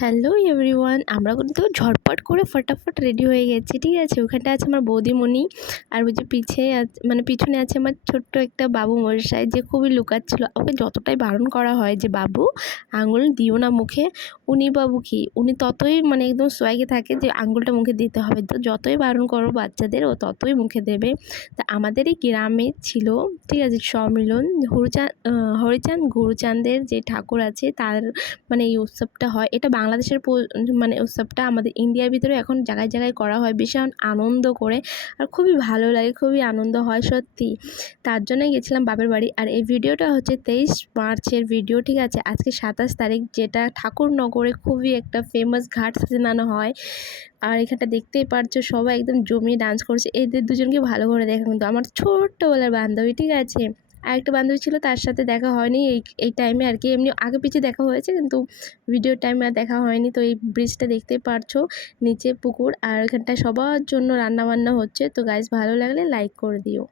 Hello everyone, আমরা কিন্তু ঝটপট করে ফটাফট রেডি হয়ে গেছি, ঠিক আছে। ওখানটা আছে আমার বৌদিমণি, আর ওই যে মানে পিছনে আছে আমার ছোট্ট একটা বাবু মশাই, যে খুবই লুকাচ্ছিল। ওকে যতটাই বারণ করা হয় যে বাবু আঙুল দিও না মুখে, বাবু কি উনি ততই মানে একদম সোয়াগে থাকে যে আঙুলটা মুখে দিতে হবে। তো যতই বারণ করো বাচ্চাদের, ও ততই মুখে দেবে। তা আমাদের এই গ্রামে ছিল, ঠিক আছে, সম্মিলন হরিচাঁদ গুরুচাঁদের যে ঠাকুর আছে তার মানে এই উৎসবটা হয়। এটা বাংলাদেশের মানে উৎসবটা আমাদের ইন্ডিয়ার ভিতরে এখন জায়গায় জায়গায় করা হয় ভীষণ আনন্দ করে, আর খুবই ভালো লাগে, খুবই আনন্দ হয় সত্যি। তার জন্যই গেছিলাম বাপের বাড়ি। আর এই ভিডিওটা হচ্ছে 23 মার্চের ভিডিও, ঠিক আছে। আজকে 27 তারিখ, যেটা ঠাকুরনগরে খুবই একটা ফেমাস ঘাট সাজানো হয়। আর এখানটা দেখতেই পারছো সবাই একদম জমিয়ে ডান্স করছে। এদের দুজনকে ভালো করে দেখা, কিন্তু আমার ছোট্টবেলার বান্ধবী, ঠিক আছে। আরেকটা বান্ধবী ছিল, তার সাথে দেখা হয়নি এই টাইমে আর কি। এমনি আগে পিছে দেখা হয়েছে, কিন্তু ভিডিওর টাইমে আর দেখা হয়নি। তো এই ব্রিজটা দেখতেই পারছো, নিচে পুকুর, আর এখানটায় সবার জন্য রান্না বান্না হচ্ছে। তো গাইস, ভালো লাগলে লাইক করে দিও।